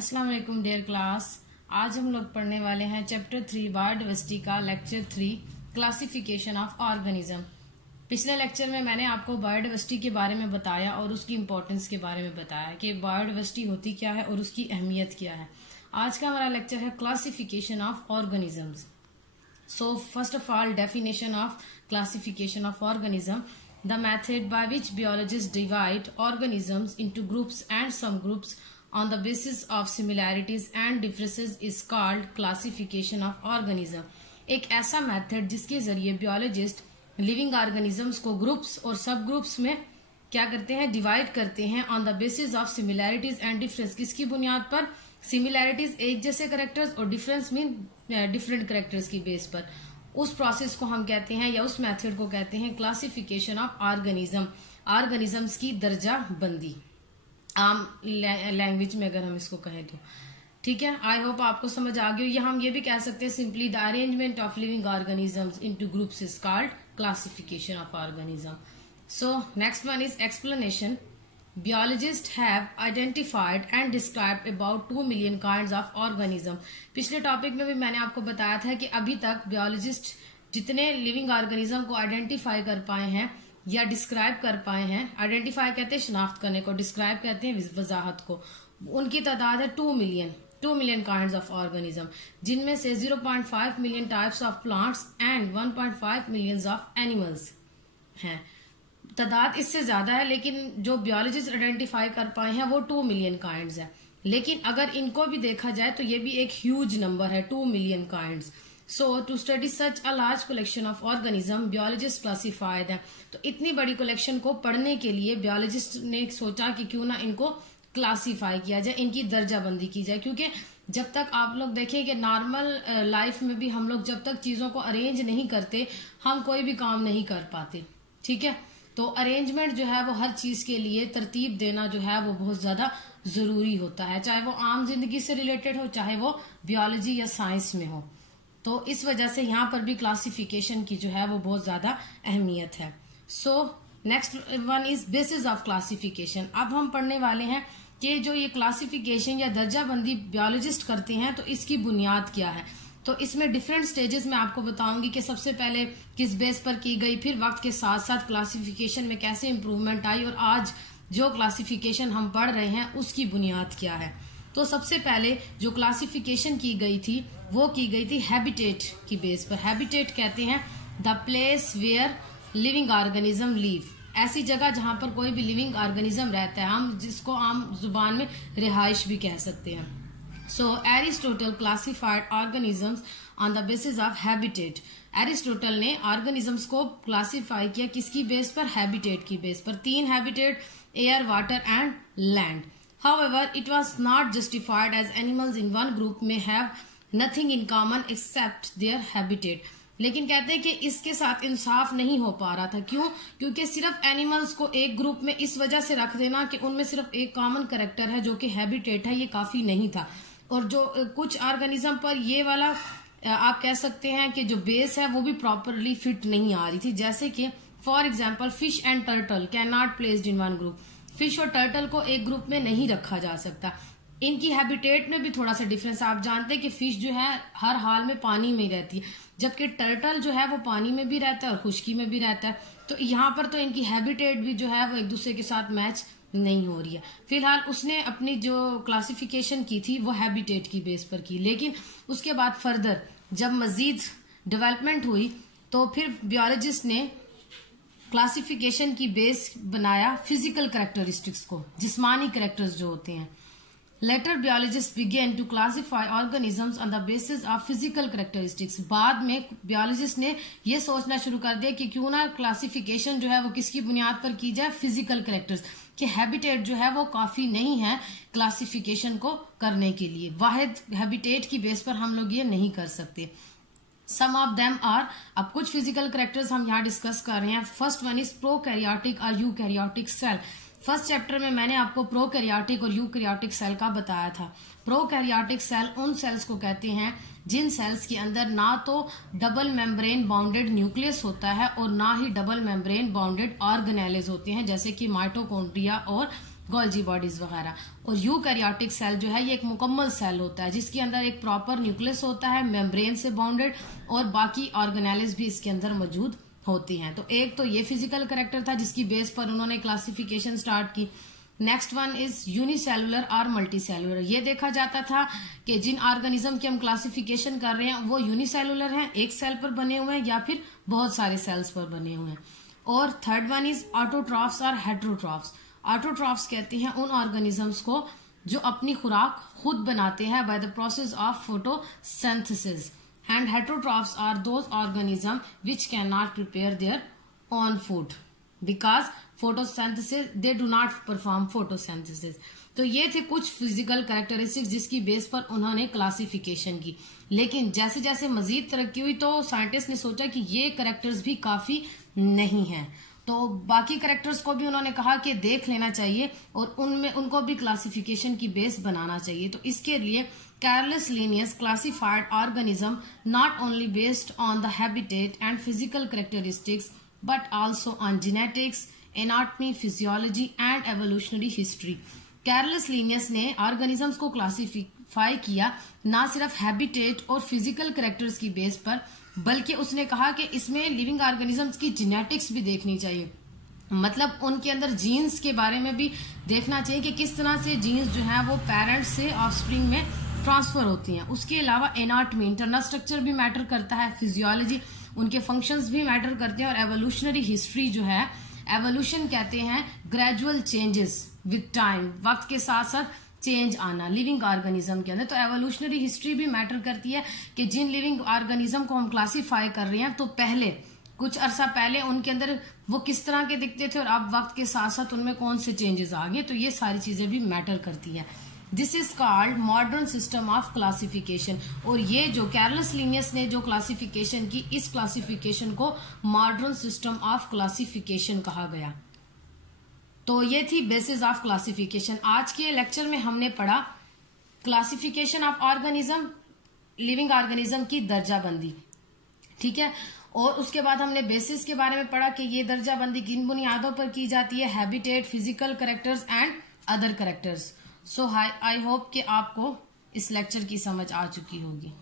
अस्सलाम वालेकुम dear class. आज हम लोग पढ़ने वाले हैं चैप्टर 3 बायोडाइवर्सिटी का लेक्चर 3 क्लासिफिकेशन ऑफ ऑर्गेनिज्म। पिछले लेक्चर में मैंने आपको बायोडाइवर्सिटी के बारे में बताया और उसकी इम्पोर्टेंस के बारे में बताया कि बायोडाइवर्सिटी होती क्या है और उसकी अहमियत क्या है। आज का हमारा लेक्चर है classification of organisms. So first of all definition of classification of organism, the method by which biologists divide organisms into groups and subgroups on the basis of similarities and differences is called classification of organism। एक ऐसा method जिसके जरिए बियोलॉजिस्ट living organisms को groups और सब groups में क्या करते हैं, डिवाइड करते हैं on the basis of similarities and difference. किसकी बुनियाद पर? सिमिलैरिटीज एक जैसे करेक्टर्स और डिफरेंस मीन डिफरेंट करेक्टर्स की बेस पर। उस प्रोसेस को हम कहते हैं या उस मेथड को कहते हैं क्लासिफिकेशन ऑफ ऑर्गेनिज्म। ऑर्गेनिजम्स की दर्जा बंदी आम लैंग्वेज में अगर हम इसको कहें तो ठीक है। आई होप आपको समझ आ गई। या हम ये भी कह सकते हैं simply the arrangement of living organisms into groups is called classification of organism. So next one is explanation. Biologists have identified and described about 2 million kinds of organism। पिछले टॉपिक में भी मैंने आपको बताया था कि अभी तक बियोलॉजिस्ट जितने लिविंग ऑर्गेनिज्म को आइडेंटिफाई कर पाए हैं या डिस्क्राइब कर पाए हैं, आइडेंटिफाई कहते हैं शिनाख्त करने को, डिस्क्राइब कहते हैं वजाहत को, उनकी तादाद है 2 मिलियन काइंड्स ऑफ ऑर्गेनिज्म, जिनमें से 0.5 million types of plants and 1.5 million of animals हैं। तादाद इससे ज्यादा है, लेकिन जो बियोलॉजिस्ट आइडेंटिफाई कर पाए हैं वो 2 मिलियन काइंड्स है। लेकिन अगर इनको भी देखा जाए तो ये भी एक ह्यूज नंबर है, 2 million kinds. So to study such a large collection of organism biologist classified है। तो इतनी बड़ी कलेक्शन को पढ़ने के लिए बियोलॉजिस्ट ने सोचा कि क्यों ना इनको क्लासिफाई किया जाए, इनकी दर्जाबंदी की जाए। क्योंकि जब तक आप लोग देखें कि नॉर्मल लाइफ में भी हम लोग जब तक चीजों को अरेंज नहीं करते हम कोई भी काम नहीं कर पाते। ठीक है, तो अरेंजमेंट जो है वो हर चीज के लिए तरतीब देना जो है वो बहुत ज्यादा जरूरी होता है, चाहे वो आम जिंदगी से रिलेटेड हो चाहे वो बियोलॉजी या साइंस में हो। तो इस वजह से यहाँ पर भी क्लासिफिकेशन की जो है वो बहुत ज्यादा अहमियत है। So next one is basis of classification. अब हम पढ़ने वाले हैं कि जो ये क्लासिफिकेशन या दर्जाबंदी बियोलॉजिस्ट करते हैं तो इसकी बुनियाद क्या है। तो इसमें डिफरेंट स्टेजेस में आपको बताऊंगी कि सबसे पहले किस बेस पर की गई, फिर वक्त के साथ साथ क्लासिफिकेशन में कैसे इंप्रूवमेंट आई और आज जो क्लासिफिकेशन हम पढ़ रहे हैं उसकी बुनियाद क्या है। तो सबसे पहले जो क्लासिफिकेशन की गई थी वो की गई थी हैबिटेट की बेस पर। हैबिटेट कहते हैं the place where living organism live, ऐसी जगह जहां पर कोई भी लिविंग ऑर्गेनिज्म रहता है, हम जिसको आम जुबान में रिहाइश भी कह सकते हैं। So Aristotle classified organisms on the basis of habitat। Aristotle ने ऑर्गेनिजम्स को क्लासिफाई किया किसकी बेस पर? हैबिटेट की बेस पर। 3 habitat, air, water and land. However, it was not justified as animals in one group may have nothing in common except their habitat। लेकिन कहते हैं कि इसके साथ इंसाफ नहीं हो पा रहा था। क्यों? क्योंकि सिर्फ एनिमल्स को एक ग्रुप में इस वजह से रख देना कि उनमें सिर्फ एक कॉमन कैरेक्टर है जो कि हैबिटेट है, ये काफी नहीं था। और जो कुछ ऑर्गेनिज्म पर ये वाला आप कह सकते हैं कि जो बेस है वो भी प्रॉपरली फिट नहीं आ रही थी। जैसे कि for example fish and turtle can not placed in one group. Fish और टर्टल को एक ग्रुप में नहीं रखा जा सकता। इनकी हैबिटेट में भी थोड़ा सा डिफरेंस। आप जानते हैं कि फिश जो है हर हाल में पानी में रहती है, जबकि टर्टल जो है वो पानी में भी रहता है और खुश्की में भी रहता है। तो यहाँ पर तो इनकी हैबिटेट भी जो है वो एक दूसरे के साथ मैच नहीं हो रही है। फिलहाल उसने अपनी जो क्लासिफिकेशन की थी वो हैबिटेट की बेस पर की, लेकिन उसके बाद फर्दर जब मजीद डेवलपमेंट हुई तो फिर बियोलॉजिस्ट ने क्लासिफिकेशन की बेस बनाया फिजिकल कैरेक्टरिस्टिक्स को, जिस्मानी कैरेक्टर्स जो होते हैं। Later biologist began to classify organisms on the basis of physical characteristics. बाद में बियोलॉजिस्ट ने ये सोचना शुरू कर दिया कि क्यों ना क्लासिफिकेशन जो है वो किसकी बुनियाद पर की जाए? फिजिकल कैरेक्टर्स कि हैबिटेट जो है वो काफी नहीं है क्लासिफिकेशन को करने के लिए। वाहिद हैबिटेट की बेस पर हम लोग ये नहीं कर सकते। सम ऑफ देम आर, अब कुछ फिजिकल कैरेक्टर्स हम यहाँ डिस्कस कर रहे हैं। फर्स्ट वन इज प्रोकैरियोटिक और यूकैरियोटिक सेल। फर्स्ट चैप्टर में मैंने आपको प्रोकैरियोटिक और यूकैरियोटिक सेल का बताया था। प्रोकैरियोटिक सेल उन सेल्स को कहते हैं जिन सेल्स के अंदर ना तो डबल मेम्ब्रेन बाउंडेड न्यूक्लियस होता है और ना ही डबल मेम्ब्रेन बाउंडेड ऑर्गेनेल्स होते हैं, जैसे कि माइटोकॉन्ड्रिया और गोल्जी बॉडीज वगैरह। और यूकैरियोटिक सेल जो है ये एक मुकम्मल सेल होता है जिसके अंदर एक प्रॉपर न्यूक्लियस होता है, मेम्ब्रेन से बाउंडेड, और बाकी ऑर्गेनेल्स भी इसके अंदर मौजूद होती हैं। तो एक तो ये फिजिकल कैरेक्टर था जिसकी बेस पर उन्होंने क्लासिफिकेशन स्टार्ट की। नेक्स्ट वन इज यूनिसेलुलर और मल्टीसेलुलर। ये देखा जाता था कि जिन ऑर्गेनिज्म की हम क्लासिफिकेशन कर रहे हैं वो यूनिसेलुलर हैं, एक सेल पर बने हुए हैं, या फिर बहुत सारे सेल्स पर बने हुए हैं। और थर्ड वन इज ऑटोट्रॉफ्स और हेट्रोट्रॉफ्स। ऑटोट्रॉफ्स कहते हैं उन ऑर्गेनिजम्स को जो अपनी खुराक खुद बनाते हैं by the process of photosynthesis, and heterotrophs are those organism which can not prepare their own food because photosynthesis, they do not perform photosynthesis. तो ये थे कुछ फिजिकल कैरेक्टरिस्टिक्स जिसकी बेस पर उन्होंने क्लासिफिकेशन की। लेकिन जैसे जैसे मजीद तरक्की हुई तो साइंटिस्ट ने सोचा कि ये कैरेक्टर्स भी काफी नहीं हैं, तो बाकी कैरेक्टर्स को भी उन्होंने कहा कि देख लेना चाहिए और उनमें उनको भी क्लासिफिकेशन की बेस बनाना चाहिए। तो इसके लिए Carlos Linnaeus classified organism not only based on the habitat and physical characteristics but also on genetics, anatomy, physiology and evolutionary history. Carlos Linnaeus ने ऑर्गेनिजम्स को क्लासिफाई किया ना सिर्फ हैबिटेट और फिजिकल कैरेक्टर्स की बेस पर, बल्कि उसने कहा कि इसमें लिविंग ऑर्गेनिजम्स की जेनेटिक्स भी देखनी चाहिए, मतलब उनके अंदर जीन्स के बारे में भी देखना चाहिए कि किस तरह से जीन्स जो है वो पेरेंट्स से ऑफस्प्रिंग में ट्रांसफर होती हैं। उसके अलावा एनाटॉमी, इंटरनल स्ट्रक्चर भी मैटर करता है, फिजियोलॉजी, उनके फंक्शंस भी मैटर करते हैं, और एवोल्यूशनरी हिस्ट्री जो है, एवोल्यूशन कहते हैं ग्रेजुअल चेंजेस विद टाइम, वक्त के साथ साथ चेंज आना लिविंग ऑर्गेनिज्म के अंदर। तो एवोल्यूशनरी हिस्ट्री भी मैटर करती है कि जिन लिविंग ऑर्गेनिज्म को हम क्लासिफाई कर रहे हैं तो पहले कुछ अरसा पहले उनके अंदर वो किस तरह के दिखते थे और अब वक्त के साथ साथ उनमें कौन से चेंजेस आ गए। तो ये सारी चीजें भी मैटर करती है। This is called modern system of classification. और ये जो कैरलस लिनियस ने जो क्लासिफिकेशन की, इस क्लासिफिकेशन को मॉडर्न सिस्टम ऑफ क्लासिफिकेशन कहा गया। तो ये थी बेसिस ऑफ क्लासिफिकेशन। आज के लेक्चर में हमने पढ़ा classification of organism, living organism की दर्जाबंदी, ठीक है। और उसके बाद हमने बेसिस के बारे में पढ़ा कि ये दर्जाबंदी किन बुनियादों पर की जाती है, habitat, physical characters and other characters. So I hope कि आपको इस लेक्चर की समझ आ चुकी होगी।